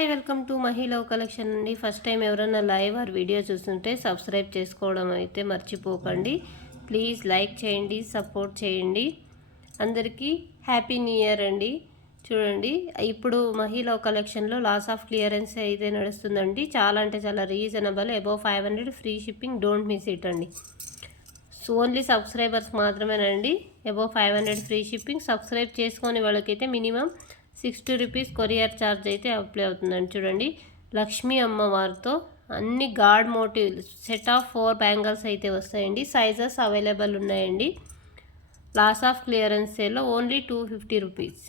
Hi welcome to Mahi love collection అండి. First time ఎవరైనా live or video చూస్తుంటే subscribe చేసుకోవడం అయితే మర్చిపోకండి. ప్లీజ్ లైక్ చేయండి, సపోర్ట్ చేయండి. అందరికీ హ్యాపీ న్యూ ఇయర్ అండి. చూడండి, ఇప్పుడు మహి లవ్ కలెక్షన్లో లాస్ ఆఫ్ క్లియరెన్స్ అయితే నడుస్తుందండి. చాలా అంటే చాలా reasonable, above 500 free shipping, don't miss it అండి. ఓన్లీ సబ్స్క్రైబర్స్ మాత్రమేనండి. Above 500 free shipping. సబ్స్క్రైబ్ చేసుకొని వాళ్ళకైతే మినిమం 60 రూపీస్ కొరియర్ ఛార్జ్ అయితే అప్లై అవుతుందండి. చూడండి, లక్ష్మీ అమ్మవారితో అన్ని god motive set of 4 bangles అయితే వస్తాయండి. సైజెస్ అవైలబుల్ ఉన్నాయండి. లాస్ ఆఫ్ క్లియరెన్స్ సేల్లో only 250 rupees.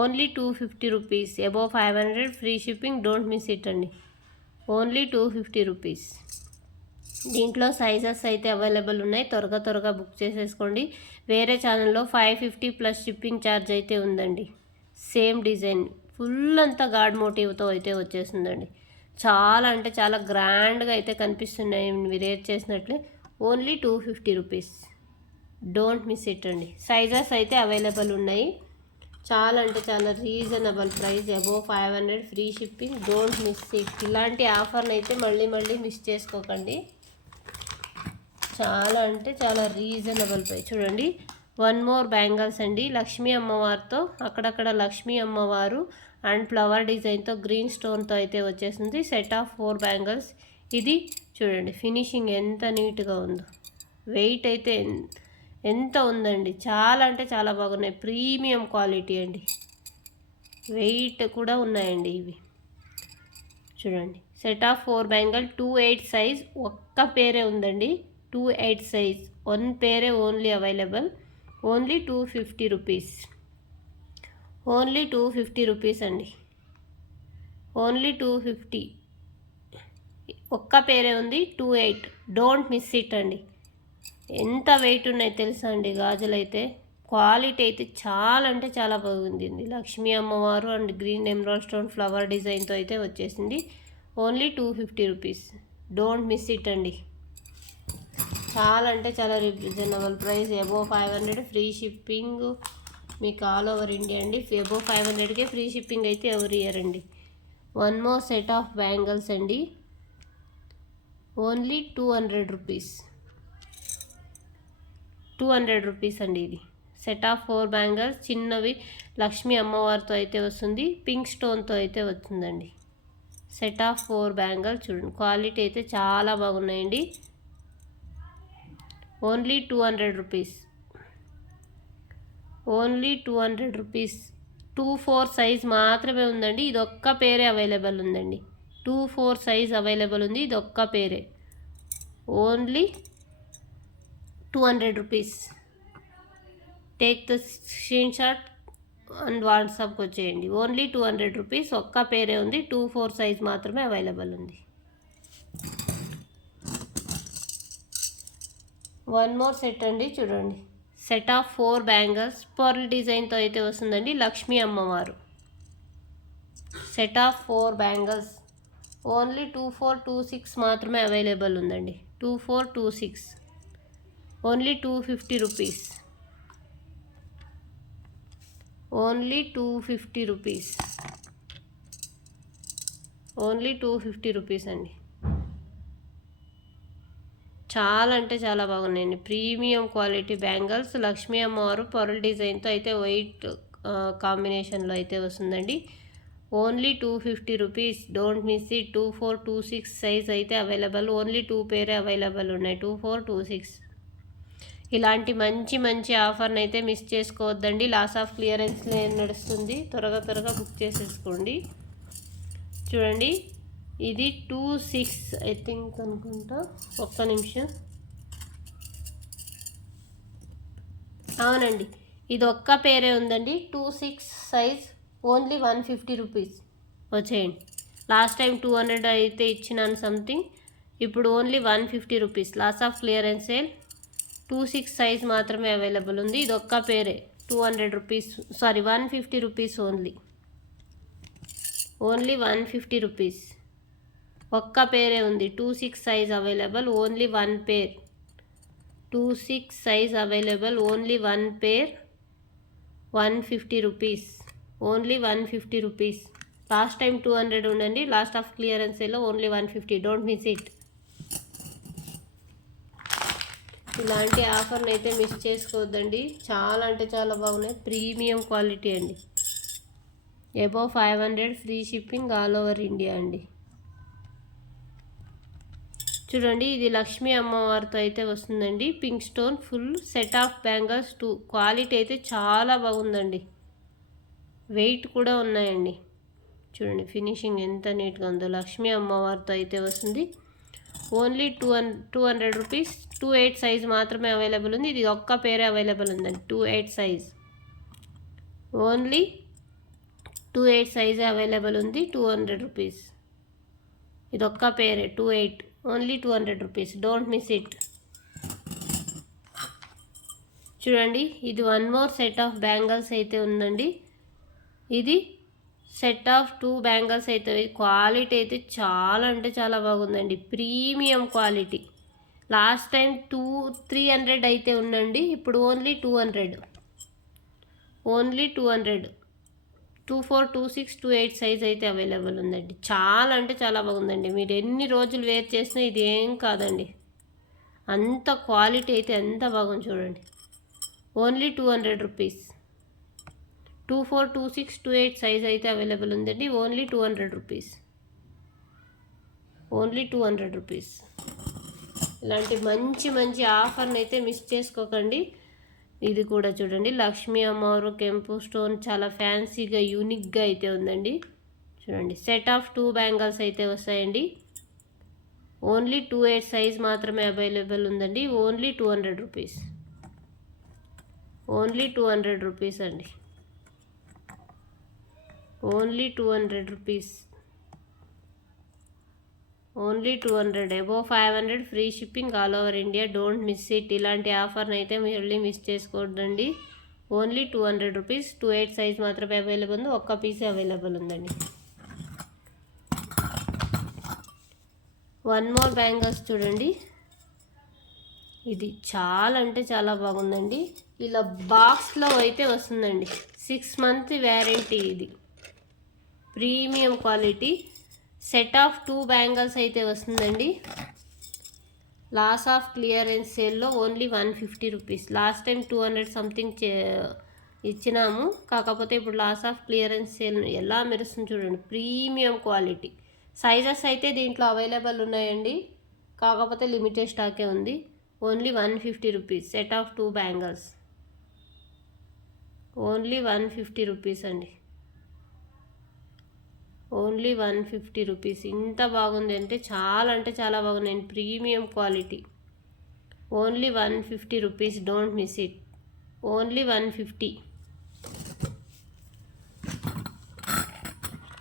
Only 250 rupees. Above 500 free shipping, don't miss it అండి. Only 250 rupees. దీంట్లో సైజెస్ అయితే అవైలబుల్ ఉన్నాయి. త్వరగా బుక్ చేసేసుకోండి. వేరే ఛానల్లో 550 ప్లస్ షిప్పింగ్ ఛార్జ్ అయితే ఉందండి. సేమ్ డిజైన్ ఫుల్ అంతా గాడ్ మోటివ్తో అయితే వచ్చేసిందండి. చాలా అంటే చాలా గ్రాండ్గా అయితే కనిపిస్తున్నాయి వేర్ చేసినట్లే. Only 250 rupees. Don't miss it అండి. సైజెస్ అయితే అవైలబుల్ ఉన్నాయి. చాలా అంటే చాలా reasonable price. Above 500 free shipping, don't miss it. ఇలాంటి ఆఫర్ని అయితే మళ్ళీ మిస్ చేసుకోకండి. చాలా అంటే చాలా రీజనబుల్ ప్రైస్. చూడండి, 1 మోర్ బ్యాంగిల్స్ అండి. లక్ష్మీ అమ్మవారితో అక్కడక్కడ లక్ష్మీ అమ్మవారు అండ్ ఫ్లవర్ డిజైన్తో గ్రీన్ స్టోన్తో అయితే వచ్చేసింది. Set of 4 bangles. ఇది చూడండి, ఫినిషింగ్ ఎంత నీట్గా ఉందో. వెయిట్ అయితే ఎంత ఉందండి. చాలా అంటే చాలా బాగున్నాయి. ప్రీమియం క్వాలిటీ అండి. వెయిట్ కూడా ఉన్నాయండి ఇవి. చూడండి, సెట్ ఆఫ్ 4 బ్యాంగిల్, 28 సైజ్. ఒక్క పేరే ఉందండి, 28 సైజ్. 1 పేరే only available. Only 250 rupees. Only 250 rupees అండి. ఓన్లీ 250. ఒక్క పేరే ఉంది, 28. డోంట్ మిస్ ఇట్ అండి. ఎంత వెయిట్ ఉన్నాయి తెలుసా అండి గాజులు అయితే. క్వాలిటీ అయితే చాలా అంటే చాలా బాగుంది. లక్ష్మీ అమ్మవారు and green emerald stone flower డిజైన్తో అయితే వచ్చేసింది. Only 250 rupees. Don't miss it అండి. చాలా అంటే చాలా reasonable price. Above 500 free shipping మీకు ఆల్ ఓవర్ ఇండియా అండి. అబోవ్ 500కే ఫ్రీ షిప్పింగ్ అయితే ఎవరి ఇయర్ అండి. 1 మోర్ సెట్ ఆఫ్ బ్యాంగిల్స్ అండి. Only 200 rupees. 200 రూపీస్ అండి. ఇది సెట్ ఆఫ్ 4 బ్యాంగిల్స్. చిన్నవి లక్ష్మీ అమ్మవారితో అయితే వస్తుంది. పింక్ స్టోన్తో అయితే వస్తుందండి. Set of 4 bangles. చూడండి, క్వాలిటీ అయితే చాలా బాగున్నాయండి. Only 200 rupees. Only 200 rupees. 24 size మాత్రమే ఉందండి. ఇది ఒక్క పేరే అవైలబుల్ ఉందండి. 24 సైజ్ అవైలబుల్ ఉంది. ఇది ఒక్క పేరే. Only 200 rupees. Take the screen shot and వాట్సాప్కి వచ్చేయండి. Only 200 rupees. ఒక్క పేరే ఉంది. 24 సైజ్ మాత్రమే అవైలబుల్ ఉంది. 1 మోర్ సెట్ అండి. చూడండి, సెట్ ఆఫ్ 4 బ్యాంగిల్స్ పర్ల్ డిజైన్తో అయితే వస్తుందండి. లక్ష్మీ అమ్మవారు. Set of 4 bangles. ఓన్లీ 2426 మాత్రమే అవైలబుల్ ఉందండి. 2426. Only 250 rupees. Only 250 rupees. Only 250 rupees అండి. చాలా అంటే చాలా బాగున్నాయండి. Premium quality bangles. లక్ష్మీ అమ్మవారు పర్ల్ డిజైన్తో అయితే వైట్ కాంబినేషన్లో అయితే వస్తుందండి. Only 250 rupees. Don't miss it. 2426 size అయితే అవైలబుల్. ఓన్లీ 2 పేరే అవైలబుల్ ఉన్నాయి. 2426. ఇలాంటి మంచి ఆఫర్ని అయితే మిస్ చేసుకోవద్దండి. లాస్ ఆఫ్ క్లియరెన్స్ నడుస్తుంది. త్వరగా బుక్ చేసేసుకోండి. చూడండి, ఇది 26 ఐ థింక్ అనుకుంటా. ఒక్క నిమిషం. అవునండి, ఇది ఒక్క పేరే ఉందండి. 26 సైజ్. Only 150 rupees. వచ్చేయండి. లాస్ట్ టైం 200 అయితే ఇచ్చినాను సంథింగ్. ఇప్పుడు only 150 rupees. Last of clearance sale. 26 size మాత్రమే అవైలబుల్ ఉంది. ఇది ఒక్క పేరే. 200 rupees, sorry 150 rupees only. Only 150 rupees. ఒక్క పేరే ఉంది. 26 size available. Only 1 pair. 26 size available. Only 1 pair. 150 rupees. Only 150 rupees. Last time 200 ఉండండి, లాస్ట్ ఆఫ్ క్లియరెన్స్ సేల్లో ఓన్లీ 150. Don't miss it. ఇలాంటి ఆఫర్ని అయితే మిస్ చేసుకోవద్దండి. చాలా అంటే చాలా బాగున్నాయి. ప్రీమియం క్వాలిటీ అండి. Above 500 free shipping all over India అండి. చూడండి, ఇది లక్ష్మీ అమ్మవారితో అయితే వస్తుందండి. Pink stone full set of bangles 2. Quality అయితే చాలా బాగుందండి. వెయిట్ కూడా ఉన్నాయండి. చూడండి ఫినిషింగ్ ఎంత నీట్గా ఉందో. లక్ష్మీ అమ్మవారితో అయితే వస్తుంది. Only 200 rupees. 28 సైజ్ మాత్రమే అవైలబుల్ ఉంది. ఇది ఒక్క పేరే అవైలబుల్ ఉందండి. 28 సైజ్, ఓన్లీ 28 సైజ్ అవైలబుల్ ఉంది. 200 రూపీస్. ఇది ఒక్క పేరే 28, only 200 rupees. Don't miss it. చూడండి, ఇది one more set of bangles అయితే ఉందండి. ఇది సెట్ ఆఫ్ 2 బ్యాంగిల్స్ అయితే. క్వాలిటీ అయితే చాలా అంటే చాలా బాగుందండి. Premium quality. లాస్ట్ టైం 300 అయితే ఉందండి, ఇప్పుడు ఓన్లీ 200. ఓన్లీ 200. 24, 26, 28 సైజ్ అయితే అవైలబుల్ ఉందండి. చాలా అంటే చాలా బాగుందండి. మీరు ఎన్ని రోజులు వేర్ చేసినా ఇది ఏం కాదండి. అంత క్వాలిటీ అయితే ఎంత బాగుంది చూడండి. Only 200 rupees. 24, 26, 28 సైజ్ అయితే అవైలబుల్ ఉందండి. Only 200 rupees. Only 200 rupees. ఇలాంటి మంచి మంచి ఆఫర్ని అయితే మిస్ చేసుకోకండి. ఇది కూడా చూడండి, లక్ష్మీ అమ్మవారు కెంపు స్టోన్ చాలా ఫ్యాన్సీగా యూనిక్గా అయితే ఉందండి. చూడండి, సెట్ ఆఫ్ 2 బ్యాంగిల్స్ అయితే వస్తాయండి. ఓన్లీ 28 సైజ్ మాత్రమే అవైలబుల్ ఉందండి. Only 200 rupees. ఓన్లీ 200 రూపీస్ అండి. Only 200 rupees. Only 200. Above 500 free shipping all over India. Don't miss it. ఇలాంటి ఆఫర్ని అయితే మళ్ళీ మిస్ చేసుకోవద్దండి. Only 200 rupees. 28 సైజ్ మాత్రమే అవైలబుల్ ఉంది. ఒక్క పీసే అవైలబుల్ ఉందండి. వన్ మోర్ బ్యాంగిల్స్ చూడండి. ఇది చాలా అంటే చాలా బాగుందండి. ఇలా బాక్స్లో అయితే వస్తుందండి. 6 month వ్యారంటీ. ఇది premium quality. Set of 2 bangles అయితే వస్తుందండి. లాస్ ఆఫ్ క్లియరెన్స్ సేల్లో only 150 rupees. Last time 200 something ఇచ్చినాము, కాకపోతే ఇప్పుడు లాస్ ఆఫ్ క్లియరెన్స్ సేల్ ఎలా మెరుస్తుంది చూడండి. Premium quality. సైజెస్ అయితే దీంట్లో అవైలబుల్ ఉన్నాయండి, కాకపోతే లిమిటెడ్ స్టాకే ఉంది. Only 150 rupees. Set of 2 bangles. Only 150 rupees అండి. Only 150 rupees. ఇంత బాగుంది అంటే చాలా బాగుంది. Premium quality. Only 150 rupees. Don't miss it. Only 150.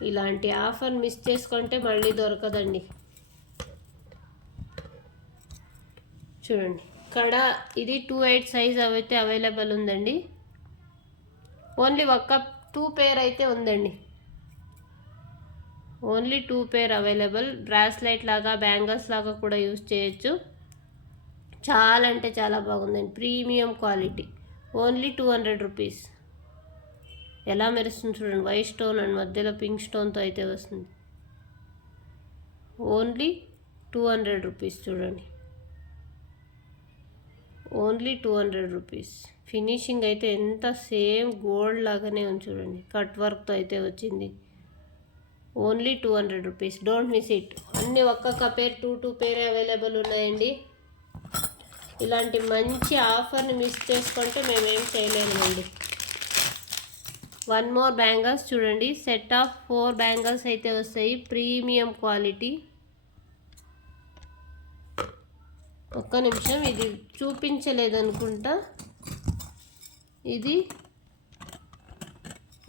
ఇలాంటి ఆఫర్ మిస్ చేసుకుంటే మళ్ళీ దొరకదండి. చూడండి, ఇక్కడ ఇది 28 సైజ్ అయితే అవైలబుల్ ఉందండి. ఓన్లీ ఒక్క 2 పేర్ అయితే ఉందండి. ఓన్లీ 2 పేర్ అవైలబుల్. బ్రాస్లెట్ లాగా బ్యాంగిల్స్ లాగా కూడా యూజ్ చేయొచ్చు. చాలా అంటే చాలా బాగుందండి. Premium quality. Only 200 rupees. ఎలా మెరుస్తుంది చూడండి. వైట్ స్టోన్ అండ్ మధ్యలో పింక్ స్టోన్తో అయితే వస్తుంది. Only 200 rupees. చూడండి, ఓన్లీ 200 రూపీస్. ఫినిషింగ్ అయితే ఎంత సేమ్ గోల్డ్ లాగానే ఉంది చూడండి. కట్ వర్క్తో అయితే వచ్చింది. Only 200 rupees. Don't miss it. అన్నీ ఒక్కొక్క పేర్ 2 పేరే అవైలబుల్ ఉన్నాయండి. ఇలాంటి మంచి ఆఫర్ని మిస్ చేసుకుంటే మేమేం చేయలేమండి. వన్ మోర్ బ్యాంగిల్స్ చూడండి. సెట్ ఆఫ్ 4 బ్యాంగిల్స్ అయితే వస్తాయి. Premium quality. ఒక్క నిమిషం, ఇది చూపించలేదనుకుంటా. ఇది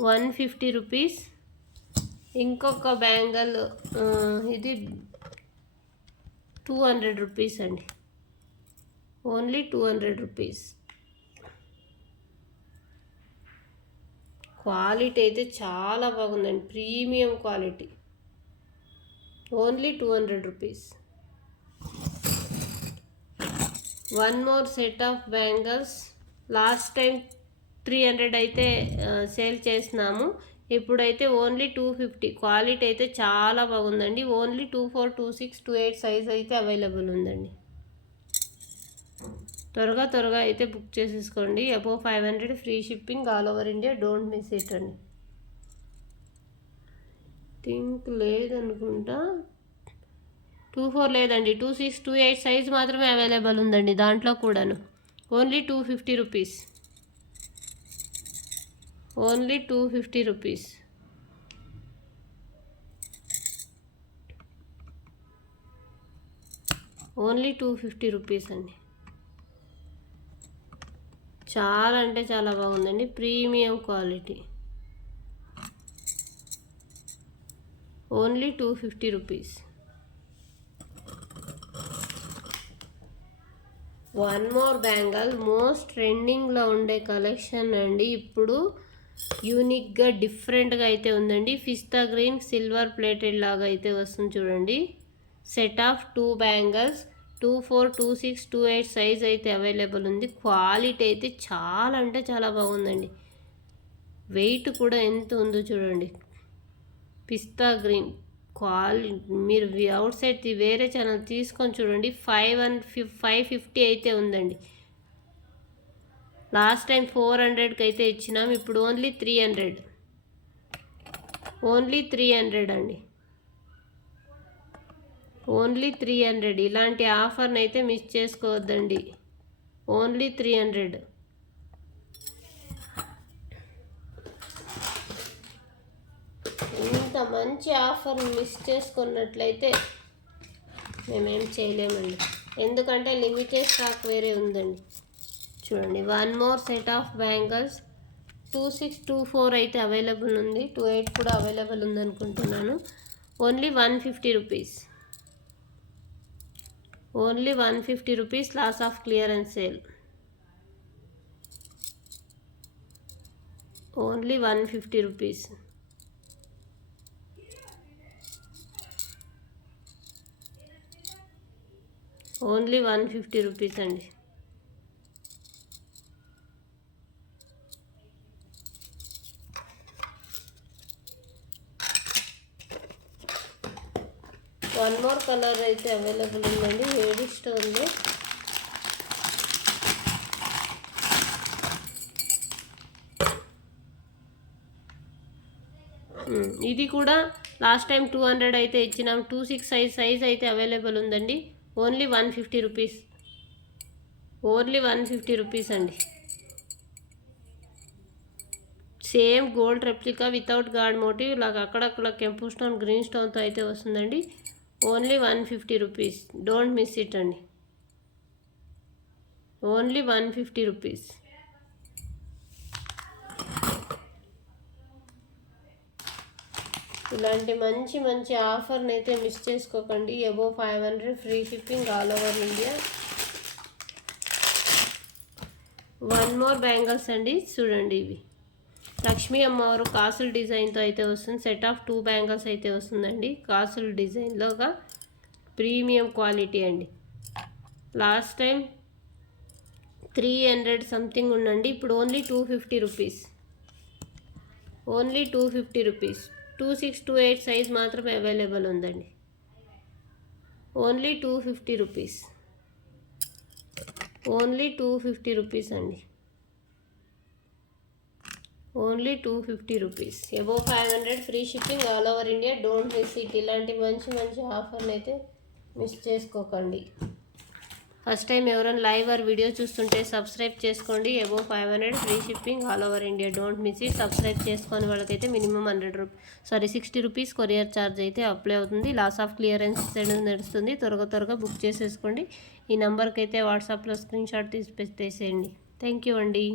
150 రూపీస్. ఇంకొక బ్యాంగిల్ ఇది 200 రూపీస్ అండి. Only 200 rupees. క్వాలిటీ అయితే చాలా బాగుందండి. Premium quality. Only 200 rupees. One more set of bangles. Last time 300 అయితే సేల్ చేసినాము, ఇప్పుడైతే ఓన్లీ 250. క్వాలిటీ అయితే చాలా బాగుందండి. ఓన్లీ 24, 26, 28 సైజ్ అయితే అవైలబుల్ ఉందండి. త్వరగా అయితే బుక్ చేసేసుకోండి. Above 500 free shipping all over India. Don't miss it అండి. థింక్ లేదనుకుంటా, 24 లేదండి, 26, 28 సైజ్ మాత్రమే అవైలబుల్ ఉందండి దాంట్లో కూడాను. Only 250 rupees. Only 250 rupees. Only 250 rupees అండి. చాలా అంటే చాలా బాగుందండి. Premium quality. Only 250 rupees. One more bangle, most ట్రెండింగ్లో ఉండే కలెక్షన్ అండి. ఇప్పుడు యూనిక్గా డిఫరెంట్గా అయితే ఉందండి. పిస్తా గ్రీన్ సిల్వర్ ప్లేటెడ్ లాగా అయితే వస్తుంది చూడండి. సెట్ ఆఫ్ 2 బ్యాంగల్స్, 24, 26, 28 సైజ్ అయితే అవైలబుల్ ఉంది. క్వాలిటీ అయితే చాలా అంటే చాలా బాగుందండి. వెయిట్ కూడా ఎంత ఉందో చూడండి. పిస్తా గ్రీన్ క్వాలిటీ మీరు అవుట్ సైడ్ వేరే ఛానల్ తీసుకొని చూడండి. 550 అయితే ఉందండి. లాస్ట్ టైం 400కి అయితే ఇచ్చినాం. ఇప్పుడు ఓన్లీ 300. ఓన్లీ 300 అండి. ఓన్లీ 300. ఇలాంటి ఆఫర్ని అయితే మిస్ చేసుకోవద్దండి. ఓన్లీ 300. ఇంత మంచి ఆఫర్ మిస్ చేసుకున్నట్లయితే మేమేం చేయలేమండి. ఎందుకంటే లిమిటెడ్ స్టాక్ వేరే ఉందండి. చూడండి, one more set of bangles. 26, 24 అయితే అవైలబుల్ ఉంది. 28 కూడా అవైలబుల్ ఉంది అనుకుంటున్నాను. Only 150 rupees. Only 150 rupees. Last of clearance sale. Only 150 rupees. Only 150 rupees అండి. వన్ మోర్ కలర్ అయితే అవైలబుల్ ఉందండి. వేడి స్టోన్లో ఇది కూడా లాస్ట్ టైం 200 అయితే ఇచ్చినాం. 26 సైజ్ అయితే అవైలబుల్ ఉందండి. Only 150 rupees. ఓన్లీ 150 రూపీస్ అండి. Same gold replica without god motive లాగా అక్కడక్కడ కెంపు స్టోన్, గ్రీన్ స్టోన్తో అయితే వస్తుందండి. Only 150 rupees. Don't miss it అండి. Only 150 rupees. ఇలాంటి మంచి మంచి ఆఫర్ని అయితే మిస్ చేసుకోకండి. Above 500 free shipping all over India. One more bangles అండి. చూడండి, ఇవి లక్ష్మీ అమ్మవారు కాసుల డిజైన్తో అయితే వస్తుంది. సెట్ ఆఫ్ 2 బ్యాంగిల్స్ అయితే వస్తుందండి. కాసుల డిజైన్లోగా ప్రీమియం క్వాలిటీ అండి. లాస్ట్ టైం 300 సంథింగ్ ఉండండి. ఇప్పుడు only 250 rupees. Only 250 rupees. 26, 28 size మాత్రమే అవైలబుల్ ఉందండి. Only 250 rupees. ఓన్లీ 250 రూపీస్ అండి. Only 250 rupees. Above 500 free shipping all over India. Don't miss it. ఇలాంటి మంచి మంచి ఆఫర్ని అయితే మిస్ చేసుకోకండి. ఫస్ట్ టైం ఎవరైనా లైవ్ ఆర్ వీడియో చూస్తుంటే సబ్స్క్రైబ్ చేసుకోండి. Above 500 free shipping all over India. Don't miss it. Subscribe చేసుకొని వాళ్ళకైతే మినిమం 60 రూపీస్ కొరియర్ ఛార్జ్ అయితే అప్లై అవుతుంది. లాస్ ఆఫ్ క్లియరెన్స్ నడుస్తుంది. త్వరగా బుక్ చేసేసుకోండి. ఈ నెంబర్కి అయితే వాట్సాప్లో స్క్రీన్ షాట్ తీసి పెట్టేసేయండి. థ్యాంక్ యూ అండి.